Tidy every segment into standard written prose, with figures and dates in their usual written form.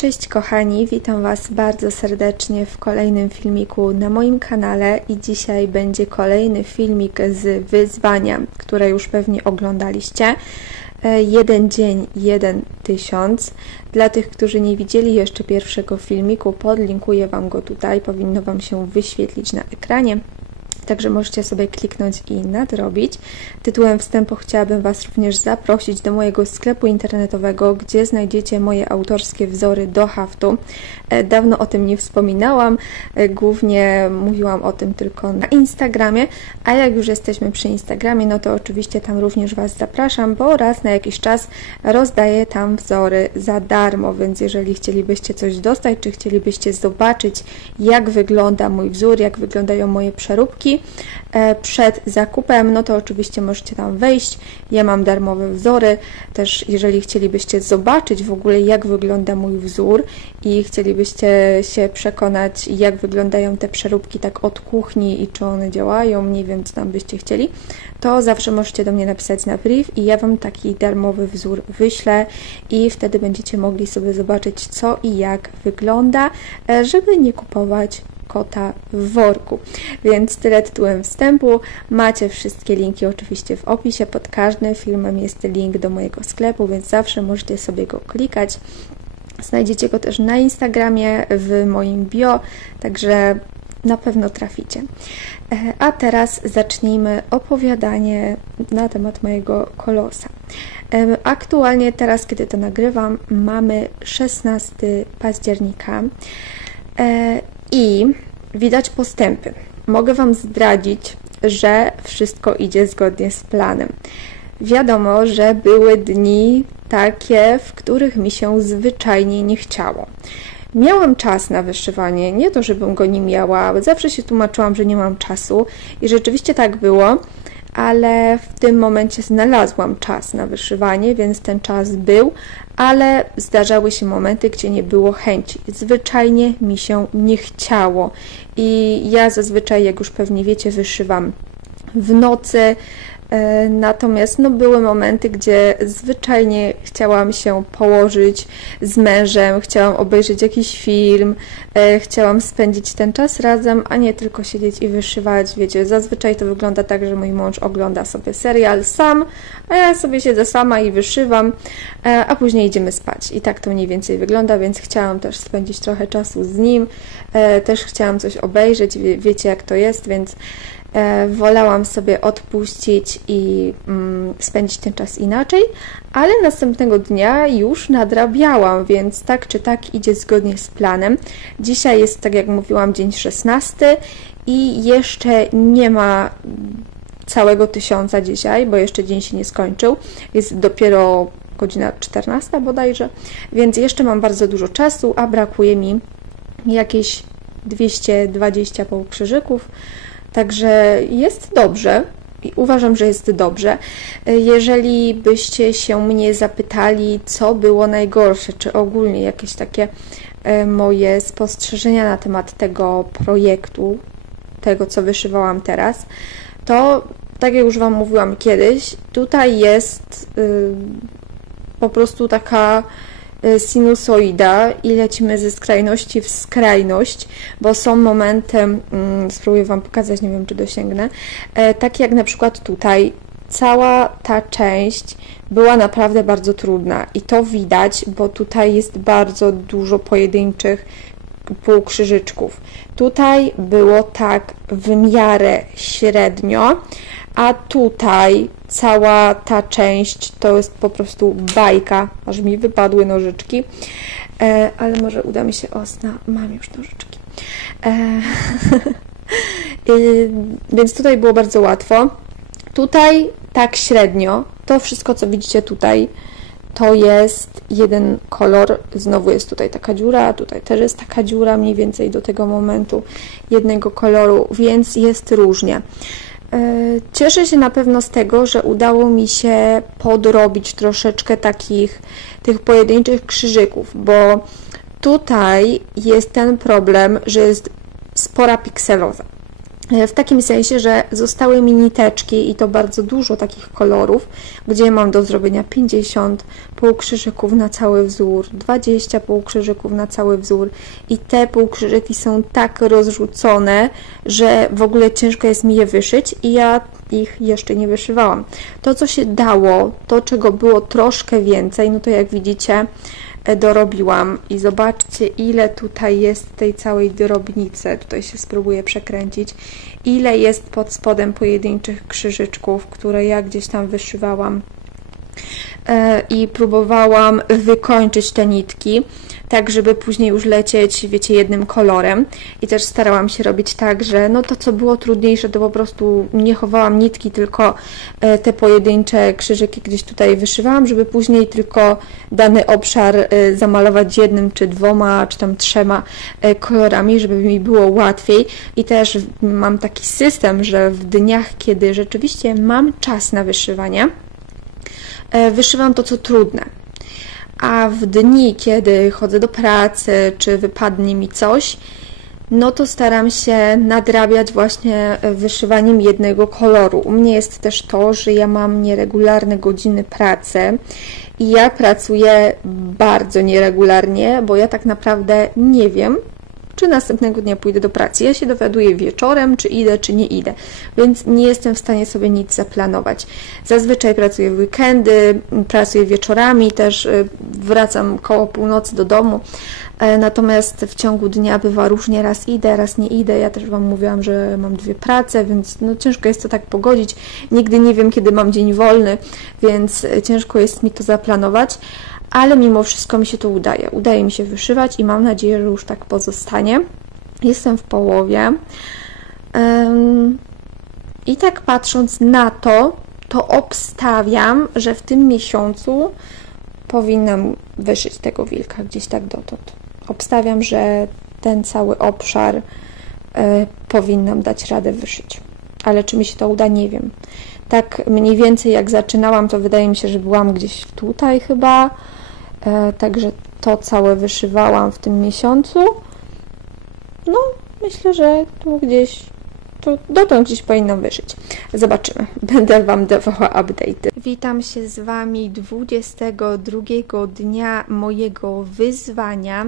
Cześć kochani, witam Was bardzo serdecznie w kolejnym filmiku na moim kanale i dzisiaj będzie kolejny filmik z wyzwania, które już pewnie oglądaliście. Jeden dzień, 1000. Dla tych, którzy nie widzieli jeszcze pierwszego filmiku, podlinkuję Wam go tutaj, powinno Wam się wyświetlić na ekranie. Także możecie sobie kliknąć i nadrobić. Tytułem wstępu chciałabym Was również zaprosić do mojego sklepu internetowego, gdzie znajdziecie moje autorskie wzory do haftu. Dawno o tym nie wspominałam, głównie mówiłam o tym tylko na Instagramie, a jak już jesteśmy przy Instagramie, no to oczywiście tam również Was zapraszam, bo raz na jakiś czas rozdaję tam wzory za darmo, więc jeżeli chcielibyście coś dostać, czy chcielibyście zobaczyć, jak wygląda mój wzór, jak wyglądają moje przeróbki przed zakupem, no to oczywiście możecie tam wejść. Ja mam darmowe wzory. Też jeżeli chcielibyście zobaczyć w ogóle, jak wygląda mój wzór i chcielibyście się przekonać, jak wyglądają te przeróbki tak od kuchni i czy one działają, nie wiem, co tam byście chcieli, to zawsze możecie do mnie napisać na brief i ja Wam taki darmowy wzór wyślę i wtedy będziecie mogli sobie zobaczyć, co i jak wygląda, żeby nie kupować kota w worku. Więc tyle tytułem wstępu. Macie wszystkie linki oczywiście w opisie. Pod każdym filmem jest link do mojego sklepu, więc zawsze możecie sobie go klikać. Znajdziecie go też na Instagramie, w moim bio, także na pewno traficie. A teraz zacznijmy opowiadanie na temat mojego kolosa. Aktualnie teraz, kiedy to nagrywam, mamy 16 października i widać postępy. Mogę Wam zdradzić, że wszystko idzie zgodnie z planem. Wiadomo, że były dni takie, w których mi się zwyczajnie nie chciało. Miałam czas na wyszywanie, nie to, żebym go nie miała, zawsze się tłumaczyłam, że nie mam czasu i rzeczywiście tak było, ale w tym momencie znalazłam czas na wyszywanie, więc ten czas był, ale zdarzały się momenty, gdzie nie było chęci. Zwyczajnie mi się nie chciało i ja zazwyczaj, jak już pewnie wiecie, wyszywam w nocy. Natomiast były momenty, gdzie zwyczajnie chciałam się położyć z mężem, chciałam obejrzeć jakiś film, chciałam spędzić ten czas razem, a nie tylko siedzieć i wyszywać. Wiecie, zazwyczaj to wygląda tak, że mój mąż ogląda sobie serial sam, a ja sobie siedzę sama i wyszywam, a później idziemy spać. I tak to mniej więcej wygląda, więc chciałam też spędzić trochę czasu z nim, też chciałam coś obejrzeć, wiecie jak to jest, więc wolałam sobie odpuścić i spędzić ten czas inaczej, ale następnego dnia już nadrabiałam, więc tak czy tak idzie zgodnie z planem. Dzisiaj jest, tak jak mówiłam, dzień 16 i jeszcze nie ma całego 1000 dzisiaj, bo jeszcze dzień się nie skończył. Jest dopiero godzina 14 bodajże, więc jeszcze mam bardzo dużo czasu, a brakuje mi jakieś 220 półkrzyżyków. Także jest dobrze i uważam, że jest dobrze. Jeżeli byście się mnie zapytali, co było najgorsze, czy ogólnie jakieś takie moje spostrzeżenia na temat tego projektu, tego co wyszywałam teraz, to tak jak już Wam mówiłam kiedyś, tutaj jest po prostu taka sinusoida i lecimy ze skrajności w skrajność, bo są momenty, spróbuję Wam pokazać, nie wiem czy dosięgnę, tak jak na przykład tutaj, cała ta część była naprawdę bardzo trudna i to widać, bo tutaj jest bardzo dużo pojedynczych półkrzyżyczków. Tutaj było tak w miarę średnio, a tutaj cała ta część to jest po prostu bajka, aż mi wypadły nożyczki, ale może uda mi się, mam już nożyczki. Więc tutaj było bardzo łatwo. Tutaj tak średnio, to wszystko co widzicie tutaj, to jest jeden kolor, znowu jest tutaj taka dziura, tutaj też jest taka dziura, mniej więcej do tego momentu jednego koloru, więc jest różnie. Cieszę się na pewno z tego, że udało mi się podrobić troszeczkę tych pojedynczych krzyżyków, bo tutaj jest ten problem, że jest spora pikseloza. W takim sensie, że zostały mi niteczki i to bardzo dużo takich kolorów, gdzie mam do zrobienia 50 półkrzyżyków na cały wzór, 20 półkrzyżyków na cały wzór i te półkrzyżyki są tak rozrzucone, że w ogóle ciężko jest mi je wyszyć i ja ich jeszcze nie wyszywałam. To, co się dało, to, czego było troszkę więcej, no to jak widzicie, dorobiłam i zobaczcie, ile tutaj jest tej całej drobnicy. Tutaj się spróbuję przekręcić. Ile jest pod spodem pojedynczych krzyżyczków, które ja gdzieś tam wyszywałam i próbowałam wykończyć te nitki, tak żeby później już lecieć, wiecie, jednym kolorem. I też starałam się robić tak, że no to, co było trudniejsze, to po prostu nie chowałam nitki, tylko te pojedyncze krzyżyki gdzieś tutaj wyszywałam, żeby później tylko dany obszar zamalować jednym, czy dwoma, czy tam trzema kolorami, żeby mi było łatwiej. I też mam taki system, że w dniach, kiedy rzeczywiście mam czas na wyszywanie, wyszywam to, co trudne. A w dni, kiedy chodzę do pracy, czy wypadnie mi coś, no to staram się nadrabiać właśnie wyszywaniem jednego koloru. U mnie jest też to, że ja mam nieregularne godziny pracy i ja pracuję bardzo nieregularnie, bo ja tak naprawdę nie wiem, czy następnego dnia pójdę do pracy. Ja się dowiaduję wieczorem, czy idę, czy nie idę, więc nie jestem w stanie sobie nic zaplanować. Zazwyczaj pracuję w weekendy, pracuję wieczorami, też wracam koło północy do domu, natomiast w ciągu dnia bywa różnie, raz idę, raz nie idę. Ja też Wam mówiłam, że mam dwie prace, więc no ciężko jest to tak pogodzić. Nigdy nie wiem, kiedy mam dzień wolny, więc ciężko jest mi to zaplanować. Ale mimo wszystko mi się to udaje. Udaje mi się wyszywać i mam nadzieję, że już tak pozostanie. Jestem w połowie. I tak patrząc na to, to obstawiam, że w tym miesiącu powinnam wyszyć tego wilka gdzieś tak dotąd. Obstawiam, że ten cały obszar powinnam dać radę wyszyć. Ale czy mi się to uda, nie wiem. Tak mniej więcej jak zaczynałam, to wydaje mi się, że byłam gdzieś tutaj chyba. Także to całe wyszywałam w tym miesiącu. No, myślę, że tu gdzieś, tu dotąd gdzieś powinnam wyszyć. Zobaczymy. Będę Wam dawała update'y. Witam się z Wami 22 dnia mojego wyzwania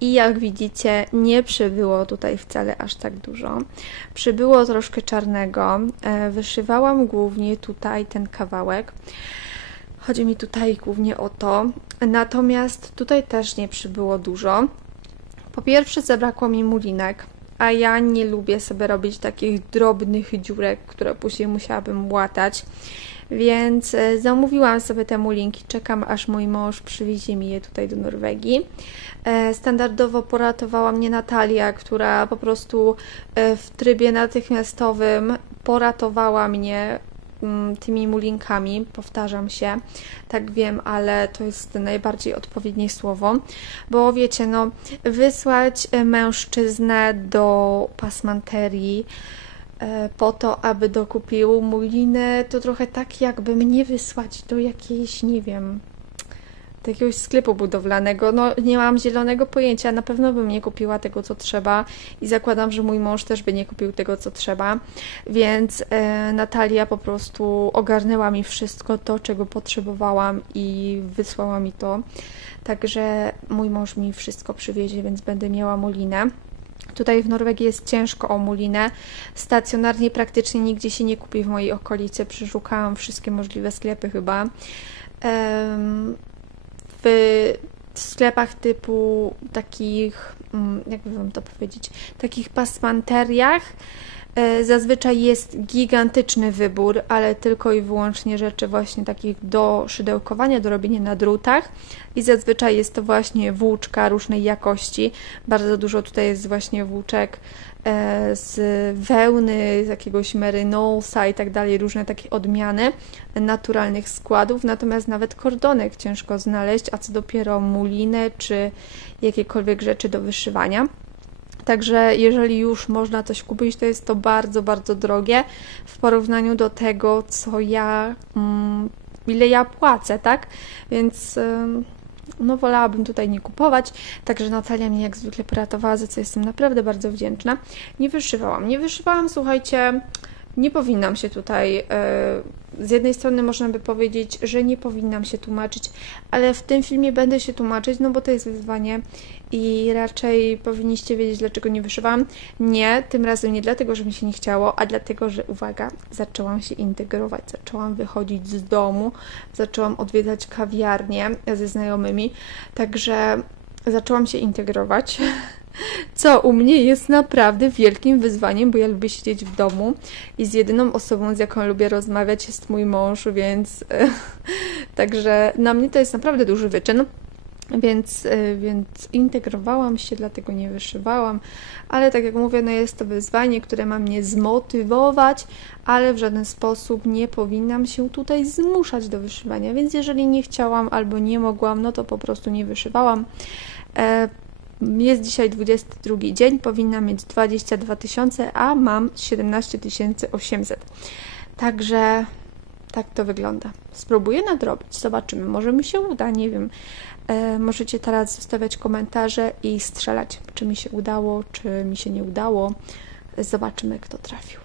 i jak widzicie, nie przybyło tutaj wcale aż tak dużo. Przybyło troszkę czarnego. Wyszywałam głównie tutaj ten kawałek. Chodzi mi tutaj głównie o to. Natomiast tutaj też nie przybyło dużo. Po pierwsze zabrakło mi mulinek, a ja nie lubię sobie robić takich drobnych dziurek, które później musiałabym łatać. Więc zamówiłam sobie te mulinki. Czekam, aż mój mąż przywiezie mi je tutaj do Norwegii. Standardowo poratowała mnie Natalia, która po prostu w trybie natychmiastowym poratowała mnie tymi mulinkami, powtarzam się, tak wiem, ale to jest najbardziej odpowiednie słowo, bo wiecie, no, wysłać mężczyznę do pasmanterii po to, aby dokupił muliny, to trochę tak jakby mnie wysłać do jakiejś, nie wiem, do jakiegoś sklepu budowlanego. No nie mam zielonego pojęcia, na pewno bym nie kupiła tego, co trzeba i zakładam, że mój mąż też by nie kupił tego, co trzeba, więc Natalia po prostu ogarnęła mi wszystko to, czego potrzebowałam i wysłała mi to, także mój mąż mi wszystko przywiezie, więc będę miała mulinę. Tutaj w Norwegii jest ciężko o mulinę. Stacjonarnie praktycznie nigdzie się nie kupi w mojej okolicy. Przeszukałam wszystkie możliwe sklepy chyba. W sklepach typu takich, jakby Wam to powiedzieć, takich pasmanteriach zazwyczaj jest gigantyczny wybór, ale tylko i wyłącznie rzeczy właśnie takich do szydełkowania, do robienia na drutach i zazwyczaj jest to właśnie włóczka różnej jakości. Bardzo dużo tutaj jest właśnie włóczek z wełny, z jakiegoś merinosa i tak dalej, różne takie odmiany naturalnych składów, natomiast nawet kordonek ciężko znaleźć, a co dopiero muliny czy jakiekolwiek rzeczy do wyszywania. Także jeżeli już można coś kupić, to jest to bardzo, bardzo drogie w porównaniu do tego, co ja, ile ja płacę, tak? Więc no wolałabym tutaj nie kupować, także Natalia mnie jak zwykle poratowała, za co jestem naprawdę bardzo wdzięczna. Nie wyszywałam, słuchajcie, nie powinnam się tutaj, z jednej strony można by powiedzieć, że nie powinnam się tłumaczyć, ale w tym filmie będę się tłumaczyć, no bo to jest wyzwanie i raczej powinniście wiedzieć, dlaczego nie wyszywałam. Nie, tym razem nie dlatego, że mi się nie chciało, a dlatego, że uwaga, zaczęłam się integrować, zaczęłam wychodzić z domu, zaczęłam odwiedzać kawiarnię ze znajomymi, także zaczęłam się integrować. Co u mnie jest naprawdę wielkim wyzwaniem, bo ja lubię siedzieć w domu i z jedyną osobą, z jaką lubię rozmawiać, jest mój mąż, więc także na mnie to jest naprawdę duży wyczyn. Więc integrowałam się, dlatego nie wyszywałam, ale tak jak mówię, no jest to wyzwanie, które ma mnie zmotywować, ale w żaden sposób nie powinnam się tutaj zmuszać do wyszywania, więc jeżeli nie chciałam albo nie mogłam, no to po prostu nie wyszywałam. Jest dzisiaj 22 dzień, powinnam mieć 22 000, a mam 17 800. Także tak to wygląda. Spróbuję nadrobić, zobaczymy, może mi się uda, nie wiem. Możecie teraz zostawiać komentarze i strzelać, czy mi się udało, czy mi się nie udało. Zobaczymy, kto trafił.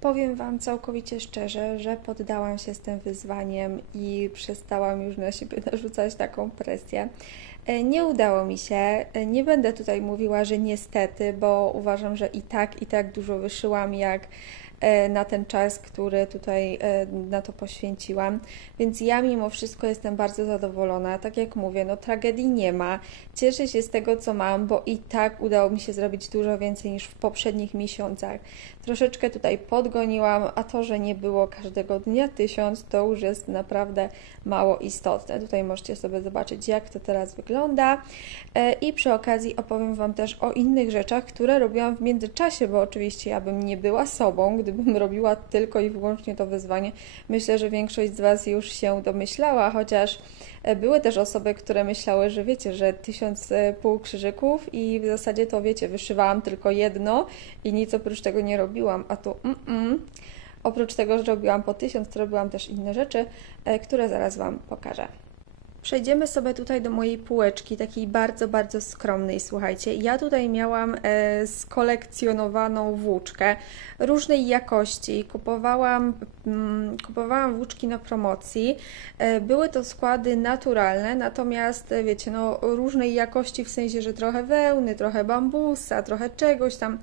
Powiem Wam całkowicie szczerze, że poddałam się z tym wyzwaniem i przestałam już na siebie narzucać taką presję. Nie udało mi się, nie będę tutaj mówiła, że niestety, bo uważam, że i tak dużo wyszyłam, jak na ten czas, który tutaj na to poświęciłam, więc ja mimo wszystko jestem bardzo zadowolona. Tak jak mówię, no tragedii nie ma. Cieszę się z tego, co mam, bo i tak udało mi się zrobić dużo więcej niż w poprzednich miesiącach. Troszeczkę tutaj podgoniłam, a to, że nie było każdego dnia 1000, to już jest naprawdę mało istotne. Tutaj możecie sobie zobaczyć, jak to teraz wygląda i przy okazji opowiem Wam też o innych rzeczach, które robiłam w międzyczasie, bo oczywiście ja bym nie była sobą, gdybym robiła tylko i wyłącznie to wyzwanie. Myślę, że większość z Was już się domyślała, chociaż były też osoby, które myślały, że wiecie, że 1500 krzyżyków i w zasadzie to wiecie, wyszywałam tylko jedno i nic oprócz tego nie robiłam, a tu oprócz tego, że robiłam po 1000, to robiłam też inne rzeczy, które zaraz Wam pokażę. Przejdziemy sobie tutaj do mojej półeczki, takiej bardzo, bardzo skromnej, słuchajcie. Ja tutaj miałam skolekcjonowaną włóczkę różnej jakości. Kupowałam włóczki na promocji. Były to składy naturalne, natomiast wiecie, no różnej jakości, w sensie, że trochę wełny, trochę bambusa, trochę czegoś tam,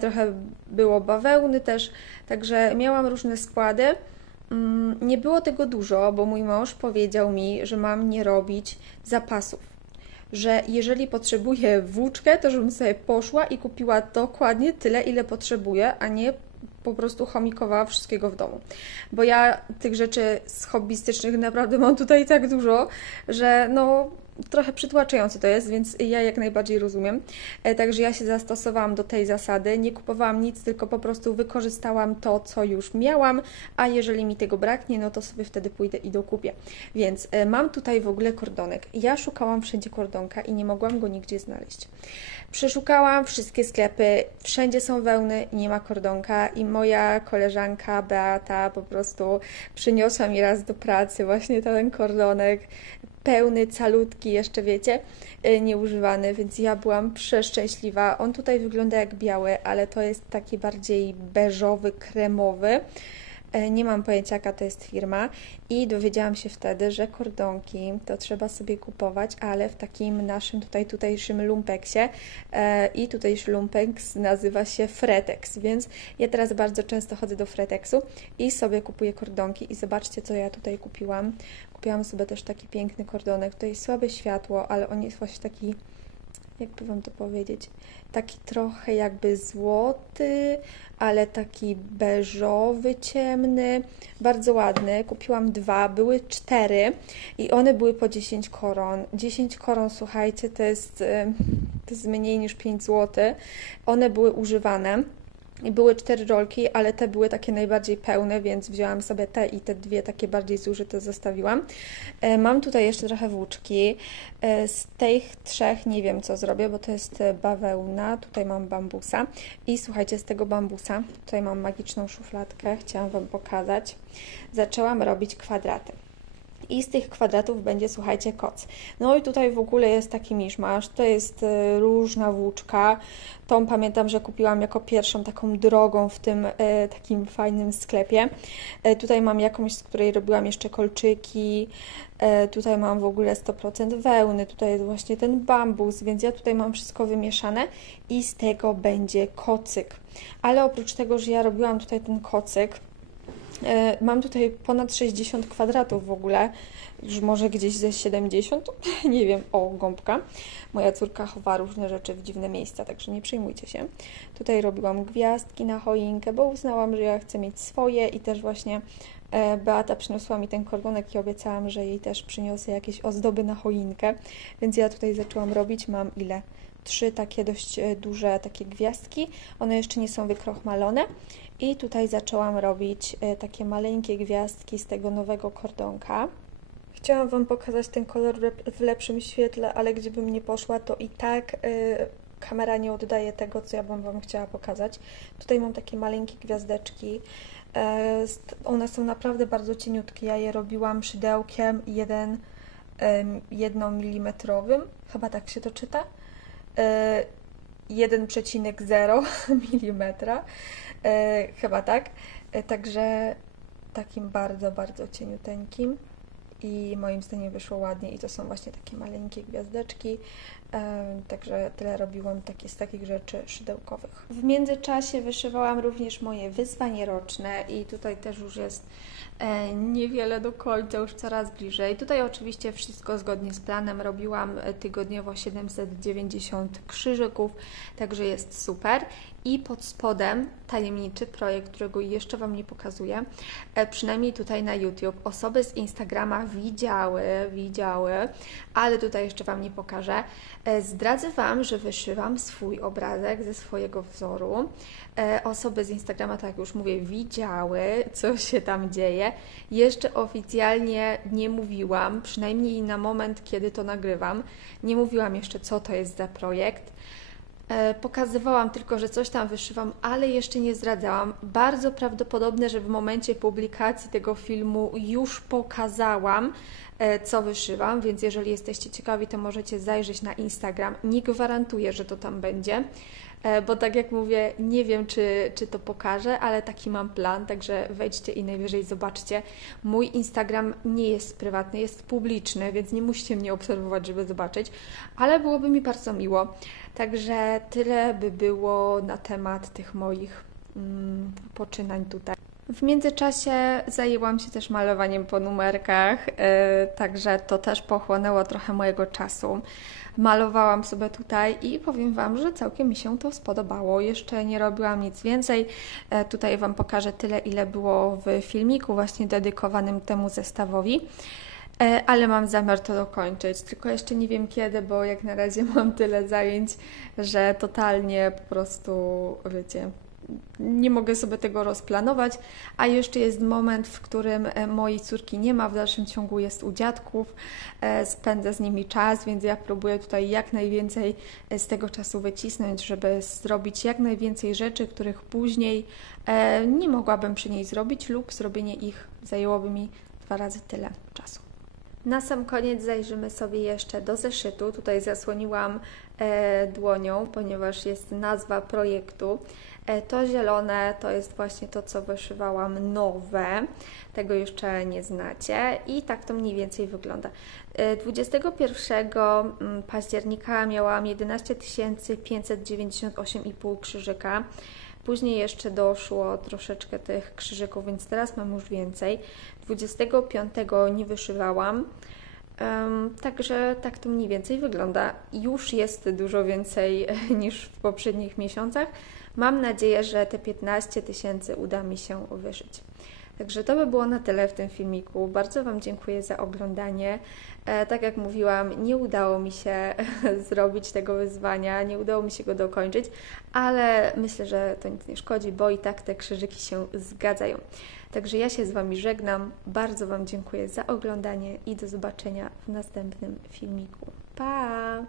trochę było bawełny też, także miałam różne składy. Nie było tego dużo, bo mój mąż powiedział mi, że mam nie robić zapasów, że jeżeli potrzebuję włóczkę, to żebym sobie poszła i kupiła dokładnie tyle, ile potrzebuję, a nie po prostu chomikowała wszystkiego w domu. Bo ja tych rzeczy hobbystycznych naprawdę mam tutaj tak dużo, że no trochę przytłaczające to jest, więc ja jak najbardziej rozumiem. Także ja się zastosowałam do tej zasady, nie kupowałam nic, tylko po prostu wykorzystałam to, co już miałam, a jeżeli mi tego braknie, no to sobie wtedy pójdę i dokupię. Więc mam tutaj w ogóle kordonek. Ja szukałam wszędzie kordonka i nie mogłam go nigdzie znaleźć. Przeszukałam wszystkie sklepy, wszędzie są wełny, nie ma kordonka i moja koleżanka Beata po prostu przyniosła mi raz do pracy właśnie ten kordonek, pełny, calutki, jeszcze wiecie, nieużywany, więc ja byłam przeszczęśliwa. On tutaj wygląda jak biały, ale to jest taki bardziej beżowy, kremowy. Nie mam pojęcia, jaka to jest firma i dowiedziałam się wtedy, że kordonki to trzeba sobie kupować, ale w takim naszym tutejszym lumpeksie i tutejszy lumpeks nazywa się Fretex, więc ja teraz bardzo często chodzę do Fretexu i sobie kupuję kordonki i zobaczcie, co ja tutaj kupiłam. Kupiłam sobie też taki piękny kordonek, tutaj słabe światło, ale on jest właśnie taki, jakby Wam to powiedzieć, taki trochę jakby złoty, ale taki beżowy, ciemny, bardzo ładny. Kupiłam 2, były 4 i one były po 10 koron. 10 koron, słuchajcie, to jest mniej niż 5 zł. One były używane. I były 4 rolki, ale te były takie najbardziej pełne, więc wzięłam sobie te i te 2 takie bardziej zużyte zostawiłam. Mam tutaj jeszcze trochę włóczki. Z tych 3 nie wiem, co zrobię, bo to jest bawełna. Tutaj mam bambusa. I słuchajcie, z tego bambusa, tutaj mam magiczną szufladkę, chciałam Wam pokazać. Zaczęłam robić kwadraty. I z tych kwadratów będzie, słuchajcie, koc. No i tutaj w ogóle jest taki miszmasz, to jest różna włóczka. Tą pamiętam, że kupiłam jako pierwszą taką drogą w tym takim fajnym sklepie. Tutaj mam jakąś, z której robiłam jeszcze kolczyki. Tutaj mam w ogóle 100% wełny, tutaj jest właśnie ten bambus, więc ja tutaj mam wszystko wymieszane i z tego będzie kocyk. Ale oprócz tego, że ja robiłam tutaj ten kocyk, mam tutaj ponad 60 kwadratów w ogóle, już może gdzieś ze 70, nie wiem, o, gąbka. Moja córka chowa różne rzeczy w dziwne miejsca, także nie przejmujcie się. Tutaj robiłam gwiazdki na choinkę, bo uznałam, że ja chcę mieć swoje i też właśnie Beata przyniosła mi ten kordonek i obiecałam, że jej też przyniosę jakieś ozdoby na choinkę, więc ja tutaj zaczęłam robić, mam ile? 3 takie dość duże takie gwiazdki, one jeszcze nie są wykrochmalone i tutaj zaczęłam robić takie maleńkie gwiazdki z tego nowego kordonka. Chciałam Wam pokazać ten kolor w lepszym świetle, ale gdziebym nie poszła, to i tak kamera nie oddaje tego, co ja bym Wam chciała pokazać. Tutaj mam takie maleńkie gwiazdeczki. One są naprawdę bardzo cieniutkie. Ja je robiłam szydełkiem 1 mm, chyba tak się to czyta. 1,0 mm, chyba tak. Także takim bardzo, bardzo cieniuteńkim. I moim zdaniem wyszło ładnie i to są właśnie takie maleńkie gwiazdeczki, także tyle robiłam z takich rzeczy szydełkowych. W międzyczasie wyszywałam również moje wyzwanie roczne i tutaj też już jest niewiele do końca, już coraz bliżej. Tutaj oczywiście wszystko zgodnie z planem, robiłam tygodniowo 790 krzyżyków, także jest super. I pod spodem tajemniczy projekt, którego jeszcze Wam nie pokazuję, przynajmniej tutaj na YouTube. Osoby z Instagrama widziały, ale tutaj jeszcze Wam nie pokażę. Zdradzę Wam, że wyszywam swój obrazek ze swojego wzoru. Osoby z Instagrama, tak jak już mówię, widziały, co się tam dzieje. Jeszcze oficjalnie nie mówiłam, przynajmniej na moment, kiedy to nagrywam, nie mówiłam jeszcze, co to jest za projekt. Pokazywałam tylko, że coś tam wyszywam, ale jeszcze nie zdradzałam. Bardzo prawdopodobne, że w momencie publikacji tego filmu już pokazałam, co wyszywam, więc jeżeli jesteście ciekawi, to możecie zajrzeć na Instagram. Nie gwarantuję, że to tam będzie, bo tak jak mówię, nie wiem, czy to pokażę, ale taki mam plan, także wejdźcie i najwyżej zobaczcie. Mój Instagram nie jest prywatny, jest publiczny, więc nie musicie mnie obserwować, żeby zobaczyć, ale byłoby mi bardzo miło. Także tyle by było na temat tych moich poczynań tutaj. W międzyczasie zajęłam się też malowaniem po numerkach, także to też pochłonęło trochę mojego czasu. Malowałam sobie tutaj i powiem Wam, że całkiem mi się to spodobało. Jeszcze nie robiłam nic więcej. Tutaj Wam pokażę tyle, ile było w filmiku właśnie dedykowanym temu zestawowi. Ale mam zamiar to dokończyć, tylko jeszcze nie wiem kiedy, bo jak na razie mam tyle zajęć, że totalnie po prostu, wiecie, nie mogę sobie tego rozplanować, a jeszcze jest moment, w którym mojej córki nie ma, w dalszym ciągu jest u dziadków, spędzę z nimi czas, więc ja próbuję tutaj jak najwięcej z tego czasu wycisnąć, żeby zrobić jak najwięcej rzeczy, których później nie mogłabym przy niej zrobić lub zrobienie ich zajęłoby mi 2 razy tyle czasu. Na sam koniec zajrzymy sobie jeszcze do zeszytu. Tutaj zasłoniłam dłonią, ponieważ jest nazwa projektu. To zielone to jest właśnie to, co wyszywałam nowe. Tego jeszcze nie znacie i tak to mniej więcej wygląda. 21 października miałam 11 598,5 krzyżyka. Później jeszcze doszło troszeczkę tych krzyżyków, więc teraz mam już więcej. 25 nie wyszywałam, także tak to mniej więcej wygląda. Już jest dużo więcej niż w poprzednich miesiącach. Mam nadzieję, że te 15 000 uda mi się wyszyć. Także to by było na tyle w tym filmiku. Bardzo Wam dziękuję za oglądanie. Tak jak mówiłam, nie udało mi się zrobić tego wyzwania, nie udało mi się go dokończyć, ale myślę, że to nic nie szkodzi, bo i tak te krzyżyki się zgadzają. Także ja się z Wami żegnam. Bardzo Wam dziękuję za oglądanie i do zobaczenia w następnym filmiku. Pa!